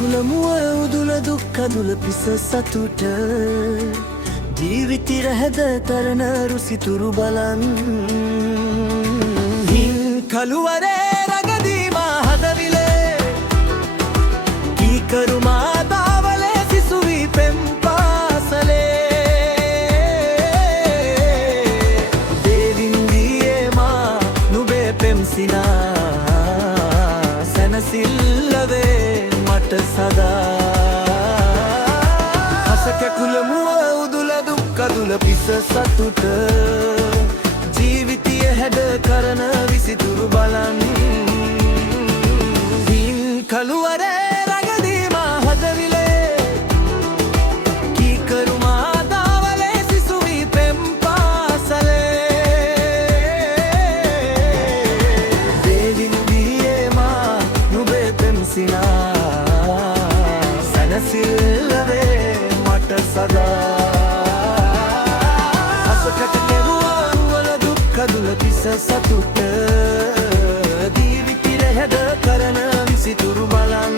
කැකුලමුව උදුල දුක්කදුල පිස සතුට ජීවිති රැහැද තරණ රුසිතුරු බලන් හින් කළුවරේ රගදීමා හදවිලේ කීකරුමා දාවලේ සිසුවී පෙම් පාසලේ දේවින්දියේ මා නුබේ පෙම්සිනා සැනසිල්ලවේ මට සදා හස කැකුලමුව උදුල දුක්කදුල පිස සතුට ජීවිතිය හැඩ කරන විසිතුරු බලන් හින් කළුවරේ රගදීමා හදවිලේ කීකරුමා දාවලේ සිසුවී පෙම් පාසලේ දේවින්දියේ මා නුබේ පෙම්සිනා සැනසිල්ලවේ මට සදා කදුල පිස සතුට දීවිතිර හැද කරන විසිතුරු බලන්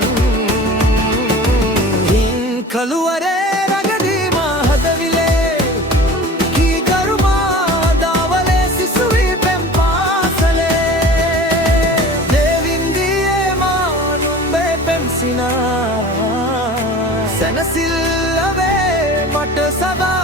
හින් කළුවරේ රගදීමා හදවිලේ කීකරුමා දාවලේ සිසුවී පෙම් පාසලේ දේවින්දියේ මා නුඹේ පෙම්සිනා සැනසිල්ලවේ මට සදා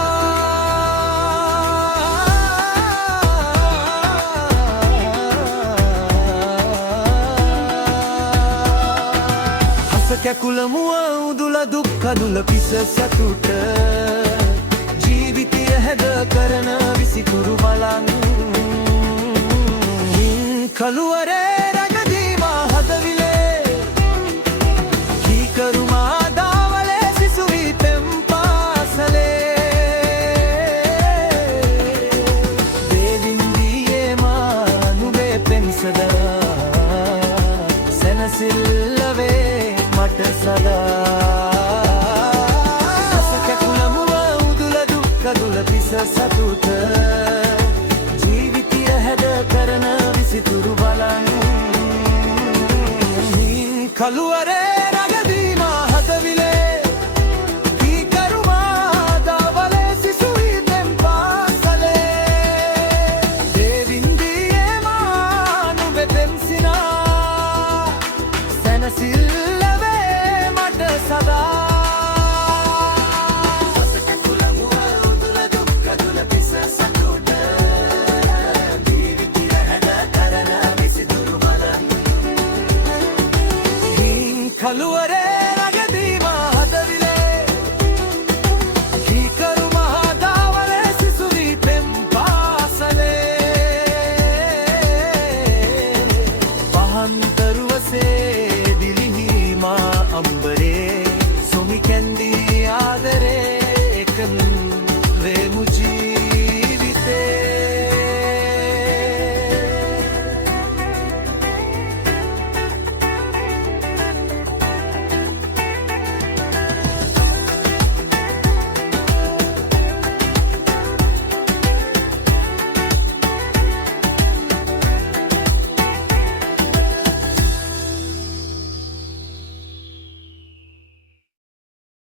කැකුලමුව උදුල දුක්කදුල පිස සතුට ජීවිතිය හැද කරන විසිතුරු බලන් හින් කළුවරේ රගදීමා හදවිලේ කීකරුමා දාවලේ සිසුවී පෙම් පාසලේ දේවින්දියේ මා නුබේ පෙම්සදා සැනසිල්ලවේ මට සදා හස කැකුලමුව උදුල දුක්කදුල පිස සතුට